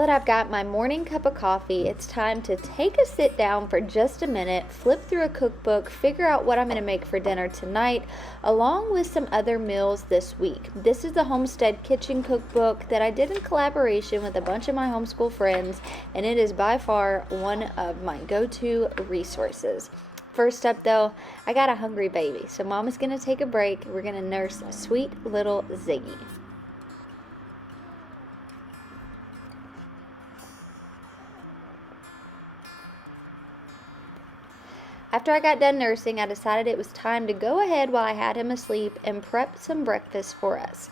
that I've got my morning cup of coffee, it's time to take a sit down for just a minute, flip through a cookbook, figure out what I'm going to make for dinner tonight, along with some other meals this week. This is the Homestead Kitchen Cookbook that I did in collaboration with a bunch of my homeschool friends, and it is by far one of my go-to resources. First up though, I got a hungry baby, so Mama's going to take a break. We're going to nurse a sweet little Ziggy. After I got done nursing, I decided it was time to go ahead while I had him asleep and prep some breakfast for us.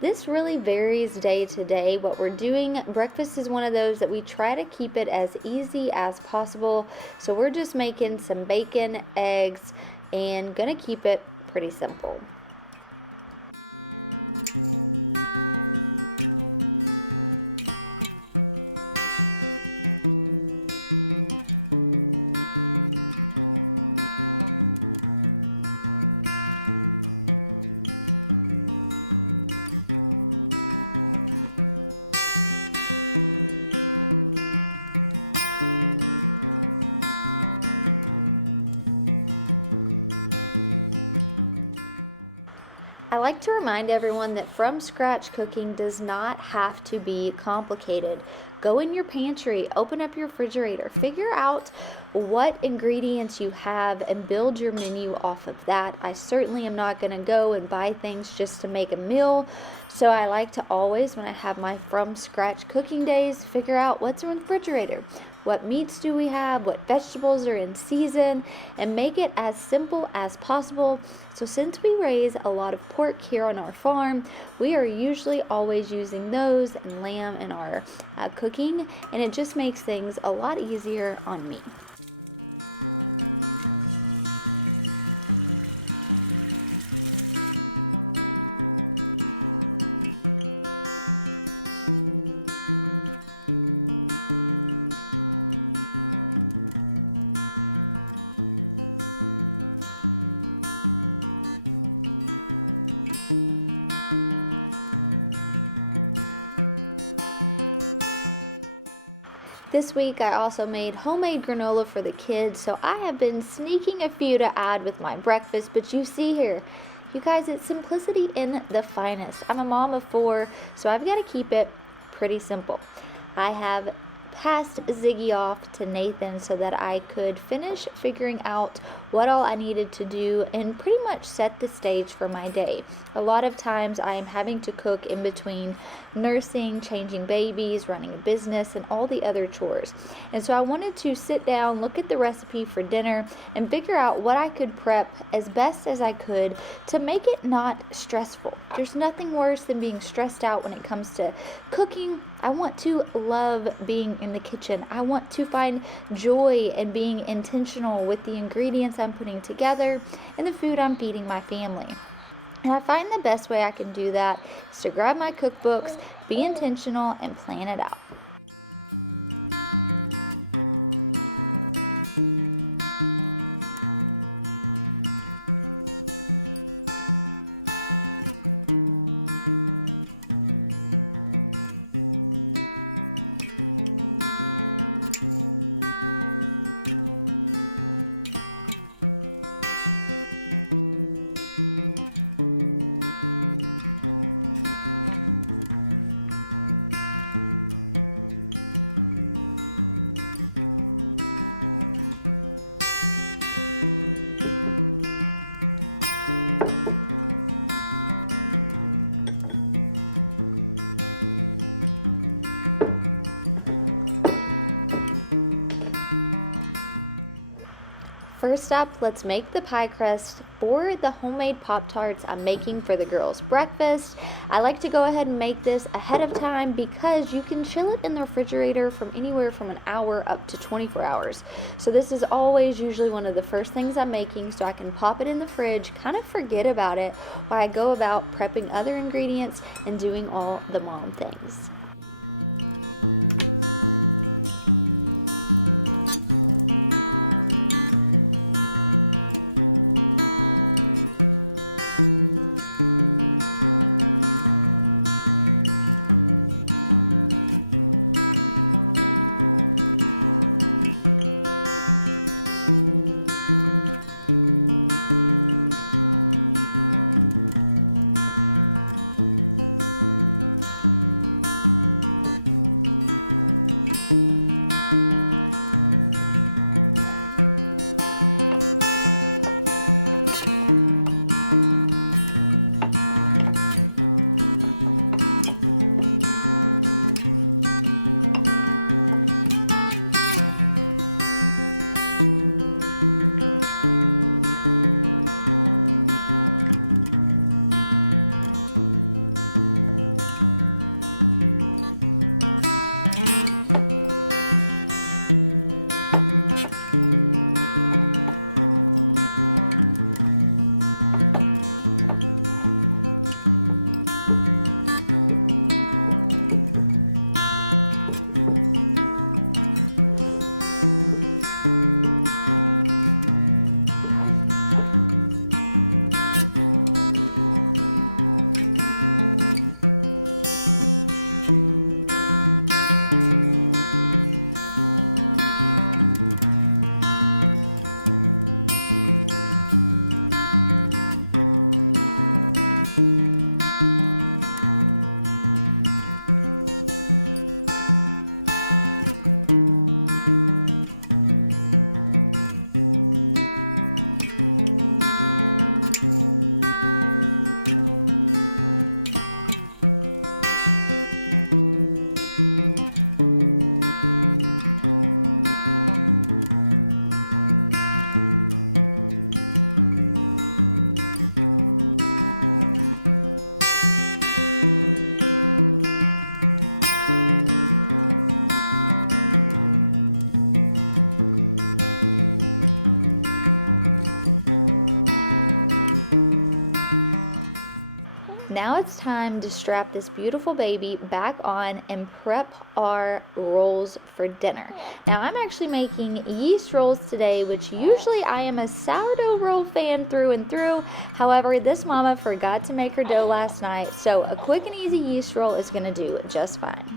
This really varies day to day what we're doing. Breakfast is one of those that we try to keep it as easy as possible. So we're just making some bacon, eggs, and gonna keep it pretty simple. I like to remind everyone that from scratch cooking does not have to be complicated. Go in your pantry, open up your refrigerator, figure out what ingredients you have and build your menu off of that. I certainly am not going to go and buy things just to make a meal. So I like to always, when I have my from scratch cooking days, figure out what's in the refrigerator. What meats do we have? What vegetables are in season? And make it as simple as possible. So since we raise a lot of pork here on our farm, we are usually always using those and lamb in our cooking, and it just makes things a lot easier on me. This week I also made homemade granola for the kids, so I have been sneaking a few to add with my breakfast, but you see here, you guys, it's simplicity in the finest. I'm a mom of 4, so I've got to keep it pretty simple. I have passed Ziggy off to Nathan so that I could finish figuring out what all I needed to do and pretty much set the stage for my day. A lot of times I am having to cook in between nursing, changing babies, running a business, and all the other chores. And so I wanted to sit down, look at the recipe for dinner, and figure out what I could prep as best as I could to make it not stressful. There's nothing worse than being stressed out when it comes to cooking. I want to love being in the kitchen. I want to find joy in being intentional with the ingredients I'm putting together and the food I'm feeding my family. And I find the best way I can do that is to grab my cookbooks, be intentional, and plan it out. First up, let's make the pie crust for the homemade Pop-Tarts I'm making for the girls' breakfast. I like to go ahead and make this ahead of time because you can chill it in the refrigerator from anywhere from an hour up to 24 hours. So this is always usually one of the first things I'm making so I can pop it in the fridge, kind of forget about it while I go about prepping other ingredients and doing all the mom things. now it's time to strap this beautiful baby back on and prep our rolls for dinner. Now I'm actually making yeast rolls today, which usually I am a sourdough roll fan through and through. However, this mama forgot to make her dough last night, so a quick and easy yeast roll is going to do just fine.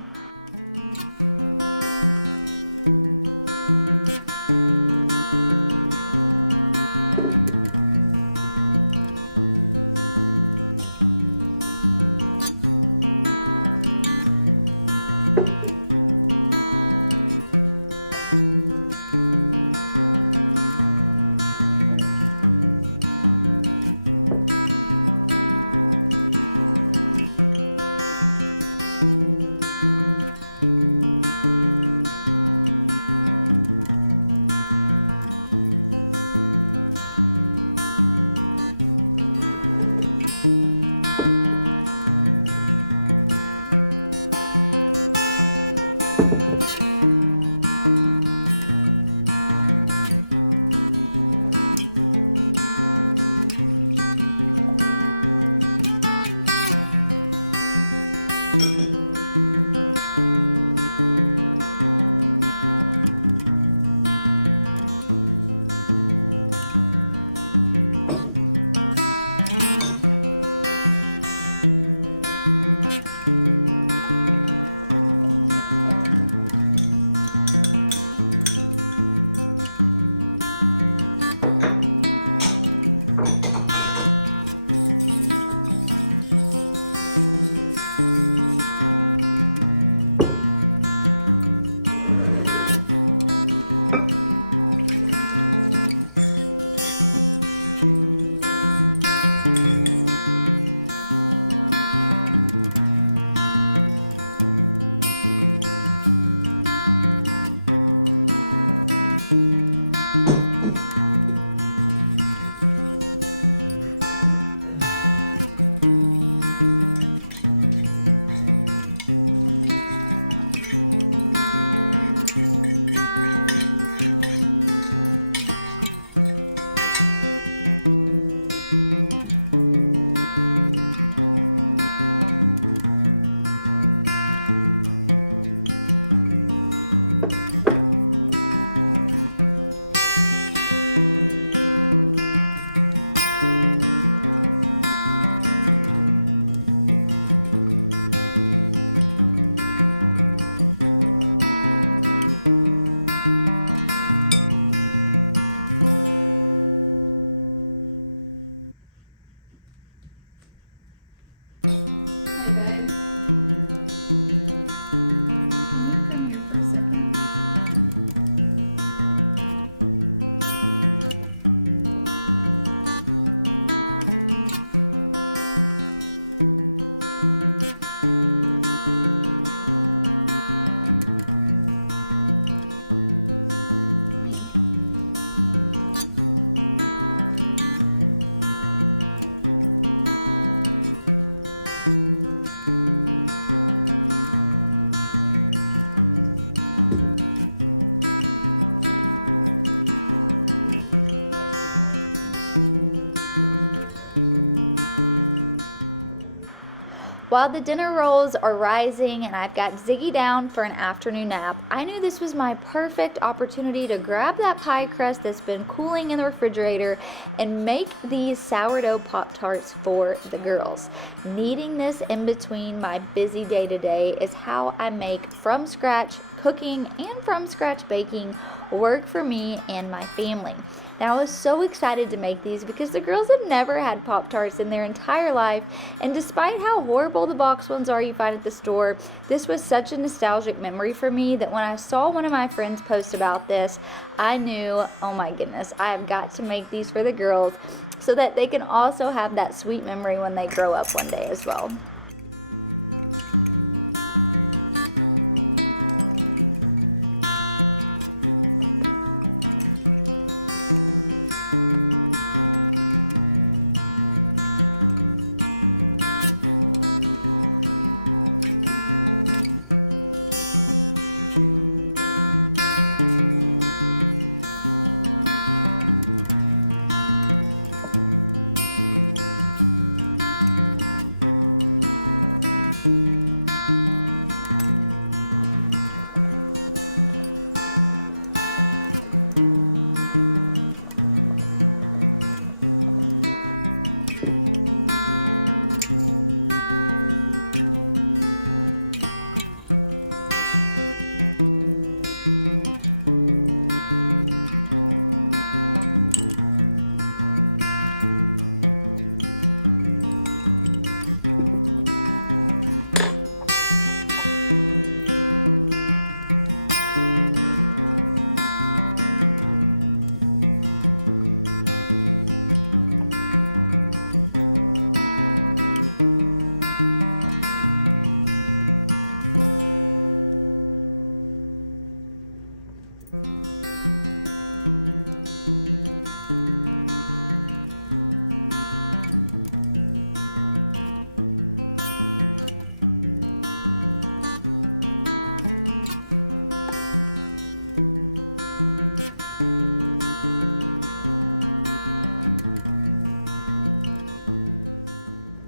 While the dinner rolls are rising and I've got Ziggy down for an afternoon nap, I knew this was my perfect opportunity to grab that pie crust that's been cooling in the refrigerator and make these sourdough Pop-Tarts for the girls. Needing this in between my busy day-to-day is how I make from scratch cooking and from scratch baking work for me and my family. Now, I was so excited to make these because the girls have never had Pop-Tarts in their entire life, and despite how horrible the box ones are you find at the store, this was such a nostalgic memory for me that when I saw one of my friends post about this, I knew, oh my goodness, I have got to make these for the girls so that they can also have that sweet memory when they grow up one day as well.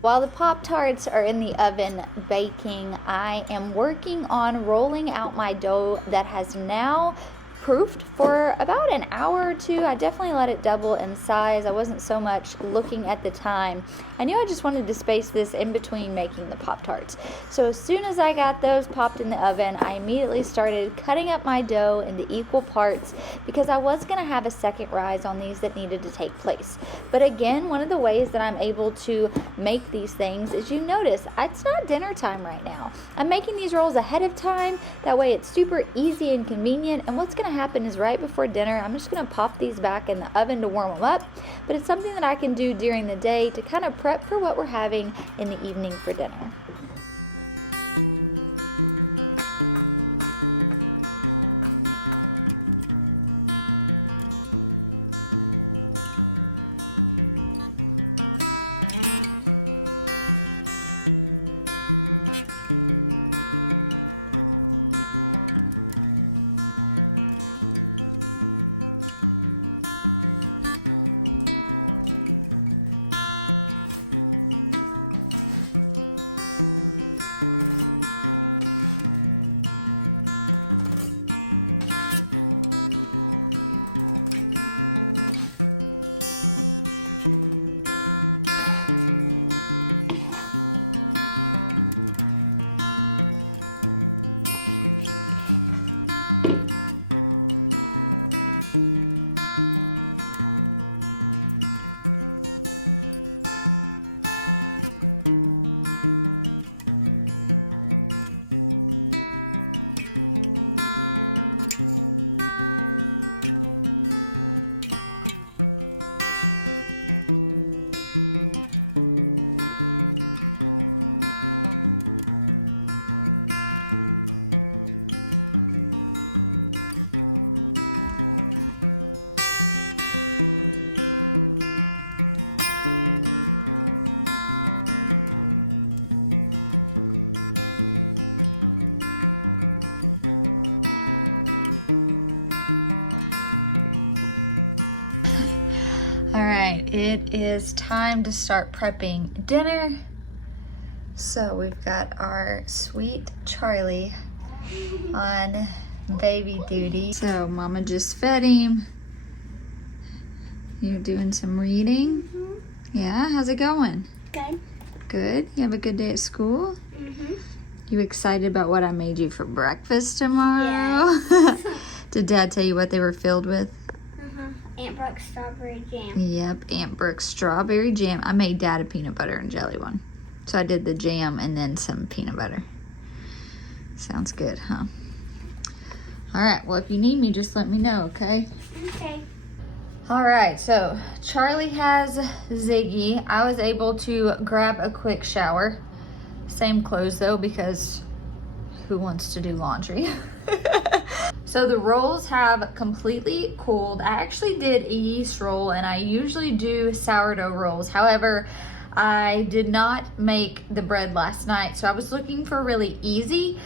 While the Pop-Tarts are in the oven baking, I am working on rolling out my dough that has now proofed for about an hour or two. I definitely let it double in size. I wasn't so much looking at the time. I knew I just wanted to space this in between making the Pop-Tarts. So as soon as I got those popped in the oven, I immediately started cutting up my dough into equal parts because I was going to have a second rise on these that needed to take place. But again, one of the ways that I'm able to make these things is, you notice, it's not dinner time right now. I'm making these rolls ahead of time. That way it's super easy and convenient. And what's going to happen is right before dinner, I'm just going to pop these back in the oven to warm them up. But it's something that I can do during the day to kind of prep for what we're having in the evening for dinner. Time to start prepping dinner. So we've got our sweet Charlie on baby duty. So Mama just fed him. You're doing some reading? Mm-hmm. Yeah, how's it going? Good. Good? You have a good day at school? Mm-hmm. You excited about what I made you for breakfast tomorrow? Yes. Did Dad tell you what they were filled with? Aunt Brooke's strawberry jam. Yep, Aunt Brooke's strawberry jam. I made Dad a peanut butter and jelly one. So I did the jam and then some peanut butter. Sounds good, huh? All right, well, if you need me, just let me know, okay? Okay. All right, so Charlie has Ziggy. I was able to grab a quick shower. Same clothes, though, because who wants to do laundry? So the rolls have completely cooled. I actually did a yeast roll, and I usually do sourdough rolls. However, I did not make the bread last night, so I was looking for really easy.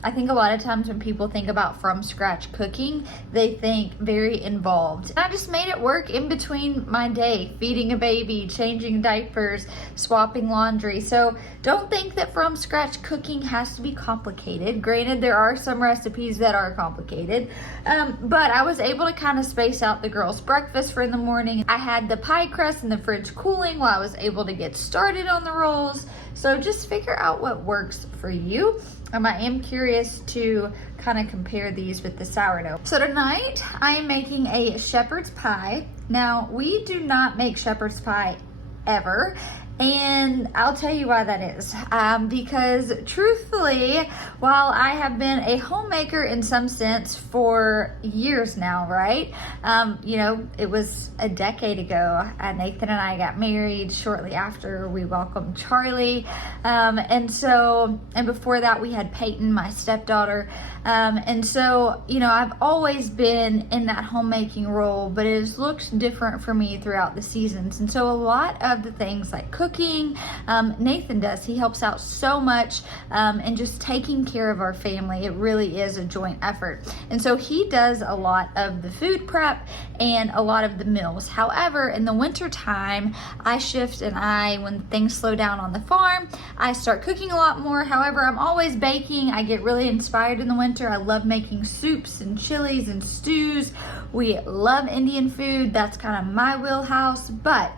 I think a lot of times when people think about from scratch cooking, they think very involved. And I just made it work in between my day, feeding a baby, changing diapers, swapping laundry. So don't think that from scratch cooking has to be complicated. Granted, there are some recipes that are complicated, but I was able to kind of space out the girls' breakfast for in the morning. I had the pie crust in the fridge cooling while I was able to get started on the rolls. So just figure out what works for you. I am curious to kind of compare these with the sourdough. So tonight I am making a shepherd's pie. Now, we do not make shepherd's pie ever, and I'll tell you why that is. Because truthfully, while I have been a homemaker in some sense for years now, right? You know, it was a decade ago. Nathan and I got married shortly after we welcomed Charlie. And before that we had Peyton, my stepdaughter. And so, you know, I've always been in that homemaking role, but it has looked different for me throughout the seasons. And so a lot of the things like cooking cooking. Nathan does. He helps out so much and just taking care of our family. It really is a joint effort. And so he does a lot of the food prep and a lot of the meals. However, in the winter time, I shift and when things slow down on the farm, I start cooking a lot more. However, I'm always baking. I get really inspired in the winter. I love making soups and chilies and stews. We love Indian food. That's kind of my wheelhouse. But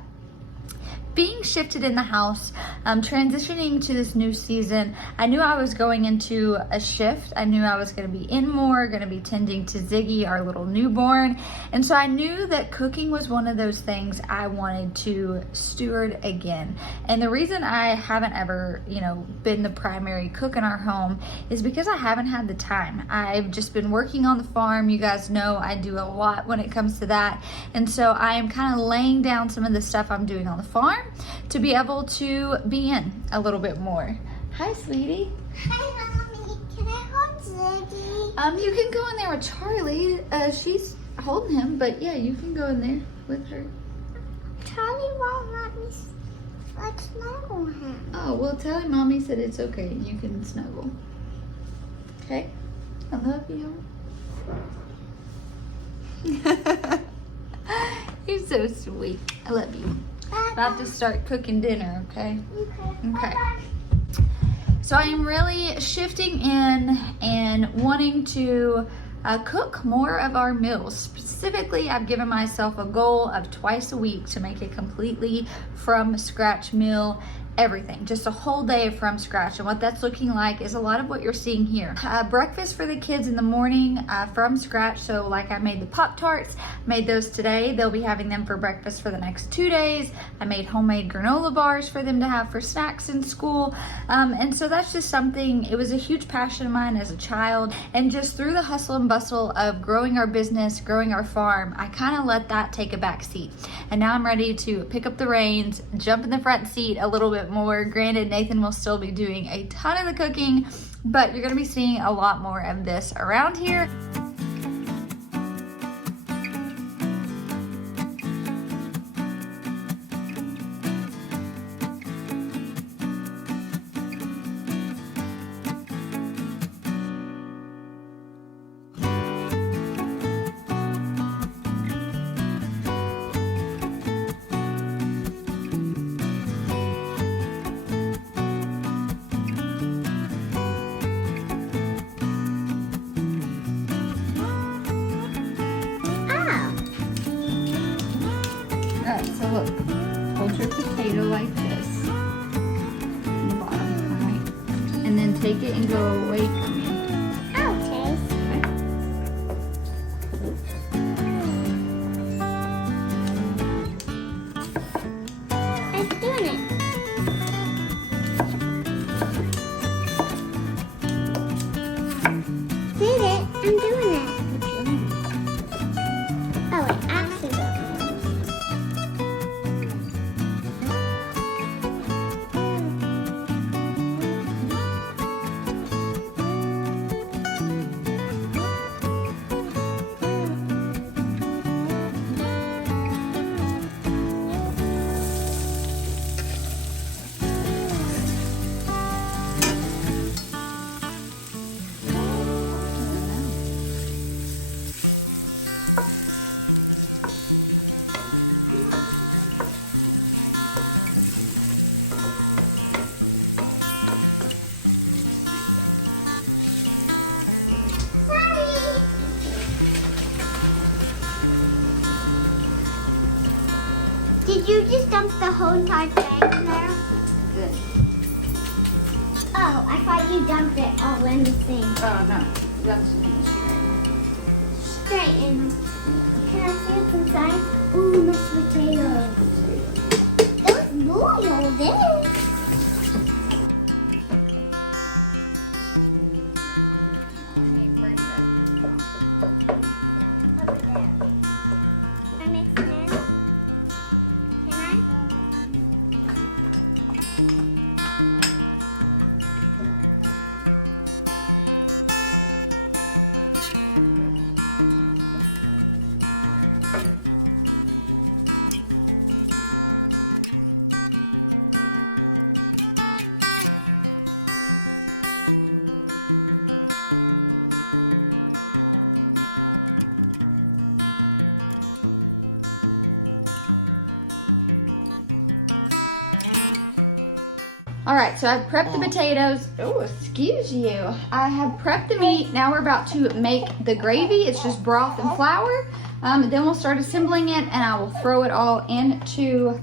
being shifted in the house, transitioning to this new season, I knew I was going into a shift. I knew I was going to be in more, going to be tending to Ziggy, our little newborn. And so I knew that cooking was one of those things I wanted to steward again. And the reason I haven't ever, been the primary cook in our home is because I haven't had the time. I've just been working on the farm. You guys know I do a lot when it comes to that. And so I'm kind of laying down some of the stuff I'm doing on the farm to be able to be in a little bit more. Hi, sweetie. Hi, Mommy. Can I hold Ziggy? You can go in there with Charlie. She's holding him, but yeah, you can go in there with her. Charlie won't let me snuggle him. Oh, well, tell him Mommy said it's okay. You can snuggle. Okay? I love you. You're so sweet. I love you. About to start cooking dinner, okay? Okay. So I'm really shifting in and wanting to cook more of our meals. Specifically, I've given myself a goal of twice a week to make a completely from scratch meal. Everything, just a whole day from scratch. And what that's looking like is a lot of what you're seeing here. Breakfast for the kids in the morning from scratch. So like I made the Pop-Tarts, made those today. They'll be having them for breakfast for the next 2 days. I made homemade granola bars for them to have for snacks in school. And so that's just something, it was a huge passion of mine as a child. And just through the hustle and bustle of growing our business, growing our farm, I kind of let that take a back seat. And now I'm ready to pick up the reins, jump in the front seat a little bit more. Granted, Nathan will still be doing a ton of the cooking, but you're going to be seeing a lot more of this around here. So look, hold your potato like this, bottom, right? And then take it and go away from me. Okay. I'm doing it. Did it? I'm doing it. Oh, it actually worked. Did you just dump the whole entire thing in there? Good. Oh, I thought you dumped it all in the sink. Oh no, that's Straight in. Can I see what's inside? Ooh, mashed potatoes. Those boiled this. potatoes. Oh, excuse you. I have prepped the meat. Now we're about to make the gravy. It's just broth and flour. And then we'll start assembling it, and I will throw it all into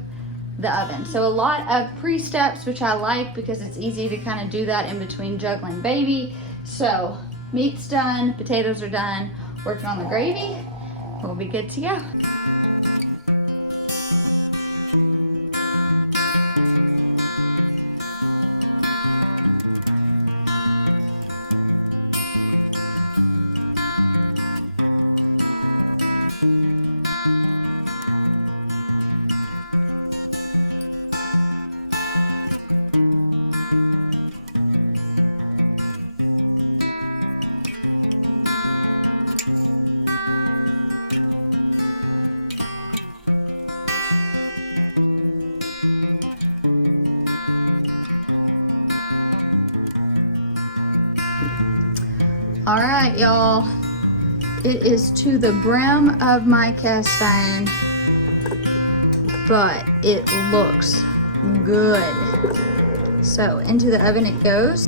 the oven. So a lot of pre-steps, which I like because it's easy to kind of do that in between juggling baby. So meat's done, potatoes are done, working on the gravy. We'll be good to go. All right, y'all. It is to the brim of my cast iron, but it looks good. So into the oven it goes.